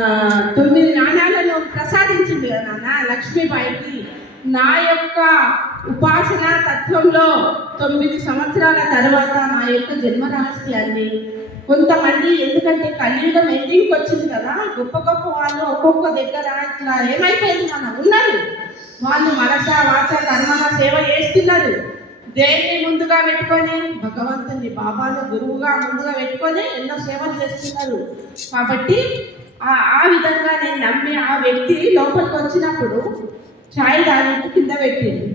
9 నాణ్యాలను ప్రసాదించింది కదా నాన్న లక్ష్మీబాయికి. నా యొక్క ఉపాసన తత్వంలో 9 సంవత్సరాల తర్వాత నా యొక్క జన్మ రహస్యాన్ని కొంతమంది, ఎందుకంటే కలియుగం ఎండింగ్కి వచ్చింది కదా, గొప్ప గొప్ప వాళ్ళు ఒక్కొక్క దగ్గర ఇట్లా ఏమైపోయింది మనం ఉన్నారు, వాళ్ళు మనస వాచ కర్మన సేవ చేస్తున్నారు. దేన్ని ముందుగా పెట్టుకొని, భగవంతుని బాబాను గురువుగా ముందుగా పెట్టుకొని ఎన్నో సేవలు చేస్తున్నారు. కాబట్టి ఆ విధంగా నేను నమ్మి ఆ వ్యక్తి లోపలికి వచ్చినప్పుడు ఛాయ్ తాగి కింద పెట్టింది.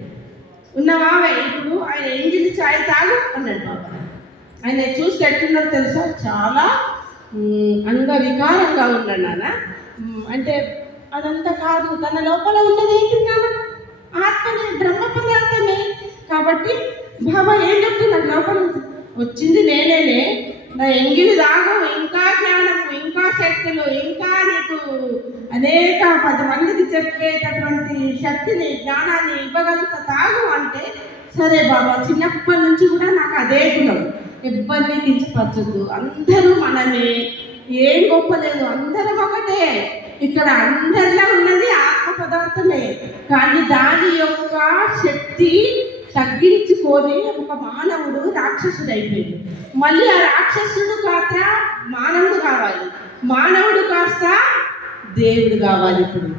ఉన్నవా ఇప్పుడు ఆయన ఎంగిలి ఛాయ్ తాగు అన్నాడు బాబా. ఆయన చూసి ఎట్లున్నాడు తెలుసా, చాలా అంగవికారంగా ఉన్నాడు నాన్న. అంటే అదంతా కాదు, తన లోపల ఉన్నది ఏంటి నాన్న, ఆత్మనే, బ్రహ్మ పదార్థమే. కాబట్టి బాబా ఏం చెప్తున్నాడు, లోపల వచ్చింది నేనేనే, నా ఎంగిలి దాగు, ఇంకా జ్ఞానము, ఇంకా శక్తులు, ఇంకా నీకు అనేక 10 మందికి చెప్పేటటువంటి శక్తిని, జ్ఞానాన్ని ఇవ్వగలుగుతా, తాగు అంటే సరే బాబా. చిన్నప్పటి నుంచి కూడా నాకు అదే గుణం, ఇబ్బంది కించపరచద్దు, అందరూ మనమే, ఏం గొప్ప లేదు, అందరం ఒకటే. ఇక్కడ అందరిలో ఉన్నది ఆత్మ పదార్థమే, కానీ దాని యొక్క శక్తి తగ్గించుకొని ఒక మానవుడు రాక్షసుడు అయిపోయింది. మళ్ళీ ఆ రాక్షసుడు కాస్త మానవుడు కావాలి, మానవుడు కాస్త దేవుడు కావాలి, ఇప్పుడు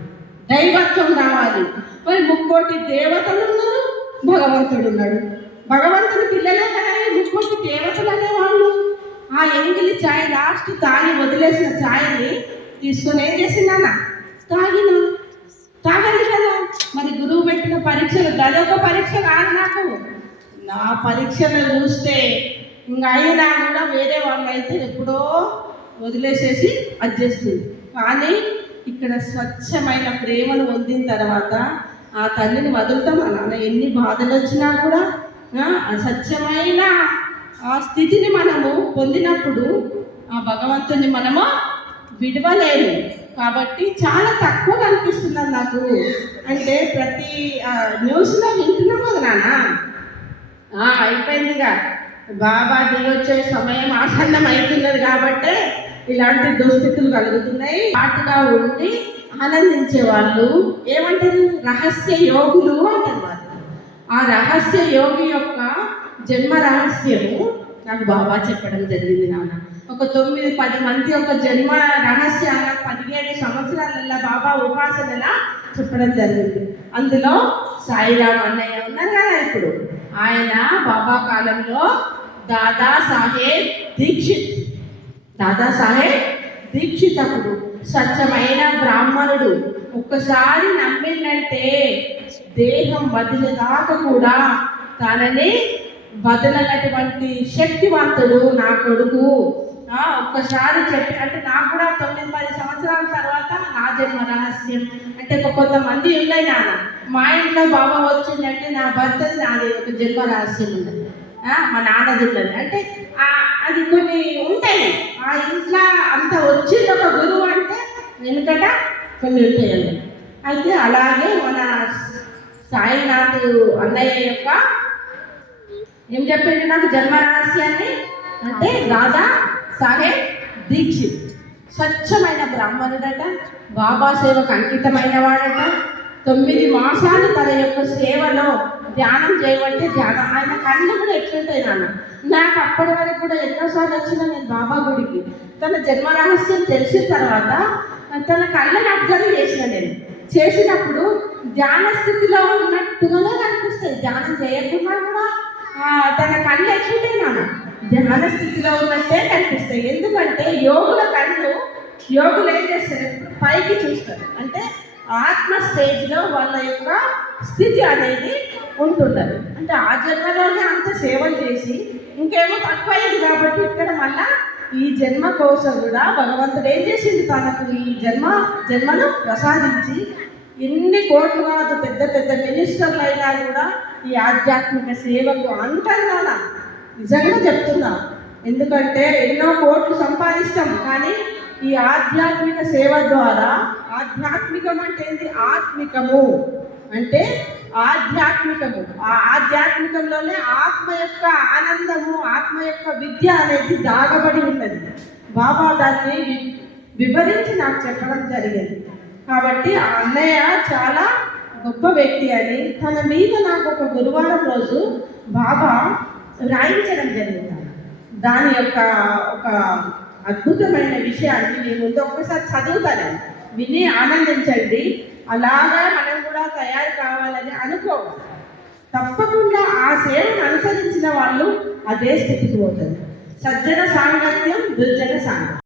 దైవత్వం కావాలి. మరి 3 దేవతలు ఉన్నారు, భగవంతుడు ఉన్నాడు. భగవంతుడి పిల్లలే కదా 3 దేవతలు అనేవాళ్ళు. ఆ ఎంగిలి ఛాయ్ లాస్ట్ తాగి వదిలేసిన ఛాయ్ని తీసుకొని ఏం చేసిందన్న, తాగండి కదా. మరి గురువు పెట్టిన పరీక్షలు, గదొక పరీక్ష కాదు నాకు, నా పరీక్షలు చూస్తే ఇంకా అయినా కూడా వేరే వాళ్ళు అయితే ఎప్పుడో వదిలేసేసి అడ్జస్తుంది. కానీ ఇక్కడ స్వచ్ఛమైన ప్రేమను పొందిన తర్వాత ఆ తల్లిని వదులుతాం. నాన్న ఎన్ని బాధలు వచ్చినా కూడా స్వచ్ఛమైన ఆ స్థితిని మనము పొందినప్పుడు ఆ భగవంతుని మనము విడవలేము. కాబట్టి చాలా తక్కువ అనిపిస్తుంది నాకు. అంటే ప్రతి న్యూస్లో వింటున్నాం కదా నాన్న, అయిపోయిందిగా బాబా దిగొచ్చే సమయం ఆసన్నం అవుతున్నది కాబట్టి ఇలాంటి దుస్థితులు కలుగుతున్నాయి. పాటుగా ఉండి ఆనందించే వాళ్ళు ఏమంటారు, రహస్య యోగులు అంటారు వాళ్ళు. ఆ రహస్య యోగి యొక్క జన్మ రహస్యము నాకు బాబా చెప్పడం జరిగింది నాన్న. ఒక 9-10 మంది యొక్క జన్మ రహస్యాన్ని 17 సంవత్సరాలలో బాబా ఉపాసనలా చెప్పడం జరిగింది. అందులో సాయిరామ్ అన్నయ్య ఉన్నారు కదా, ఇప్పుడు ఆయన బాబా కాలంలో దాదాసాహెబ్ దీక్షిత్ అప్పుడు స్వచ్ఛమైన బ్రాహ్మణుడు. ఒక్కసారి నమ్మిందంటే దేహం వదిలేదాకా కూడా తనని వదలనటువంటి శక్తివంతుడు నా కొడుకు. ఒక్కసారి చెప్పి, అంటే నాకు కూడా 9-10 సంవత్సరాల తర్వాత నా జన్మ రహస్యం అంటే కొంతమంది ఉన్నాయి నాన్న. మా ఇంట్లో బాబా వచ్చిందంటే నా భర్తది, నాది ఒక జన్మ రహస్యం ఉన్నది, మా నాన్నది ఉన్నది. అంటే అది కొన్ని ఉంటాయి ఆ ఇంట్లో. అంత వచ్చింది ఒక గురువు అంటే వెనుకట కొన్ని ఉంటాయండి. అయితే అలాగే మన సాయినాథ్ అన్నయ్య యొక్క ఏం చెప్పండి నాకు జన్మ రహస్యాన్ని అంటే, దాదా సాహెబ్ దీక్షిత్ స్వచ్ఛమైన బ్రాహ్మణుడట, బాబా సేవకు అంకితమైన వాడట. 9 మాసాలు తన యొక్క సేవలో ధ్యానం చేయబట్టి ధ్యానం. ఆయన కళ్ళు కూడా ఎట్లుంటాయి నాన్న, నాకు అప్పటి వరకు కూడా ఎన్నోసార్లు వచ్చినా నేను బాబా గుడికి. తన జన్మ రహస్యం తెలిసిన తర్వాత తన కళ్ళని అబ్జర్వ్ చేసినప్పుడు ధ్యాన స్థితిలో ఉన్నట్టుగానే కనిపిస్తాయి. ధ్యానం చేయకుండా కూడా తన కళ్ళు ఎట్లుంటాయి నాన్న, ధ్యాన స్థితిలో ఉన్నట్టే కనిపిస్తాయి. ఎందుకంటే యోగులు ఏం చేస్తారు, పైకి చూస్తారు. అంటే ఆత్మ స్టేజ్లో వాళ్ళ యొక్క స్థితి అనేది ఉంటున్నది. అంటే ఆ జన్మలోనే అంత సేవలు చేసి ఇంకేమో తక్కువైంది కాబట్టి ఇక్కడ మళ్ళా ఈ జన్మ కోసం కూడా భగవంతుడు ఏం చేసింది, తనకు ఈ జన్మను ప్రసాదించి ఎన్ని కోట్లు కాదు పెద్ద పెద్ద మినిస్టర్లు అయినా కూడా ఈ ఆధ్యాత్మిక సేవకు అంటారా, నిజంగా చెప్తున్నా. ఎందుకంటే ఎన్నో కోట్లు సంపాదిస్తాం, కానీ ఈ ఆధ్యాత్మిక సేవ ద్వారా, ఆధ్యాత్మికం అంటే ఏంటి, ఆత్మికము అంటే ఆధ్యాత్మికము, ఆ ఆధ్యాత్మికంలోనే ఆత్మ యొక్క ఆనందము, ఆత్మ యొక్క విద్య అనేది దాగబడి ఉన్నది. బాబా దాన్ని వివరించి నాకు చెప్పడం జరిగింది. కాబట్టి ఆ అన్నయ్య చాలా గొప్ప వ్యక్తి అని తన మీద నాకు ఒక గురువారం రోజు బాబా రాయించడం జరిగింది. దాని యొక్క ఒక అద్భుతమైన విషయాన్ని మీ ముందు ఒక్కసారి చదువుతాను, విని ఆనందించండి. అలాగా మనం కూడా తయారు కావాలని అనుకోవాలి. తప్పకుండా ఆ సేవను అనుసరించిన వాళ్ళు అదే స్థితికి పోతారు. సజ్జన సాంగత్యం దుర్జన సాంగత్యం.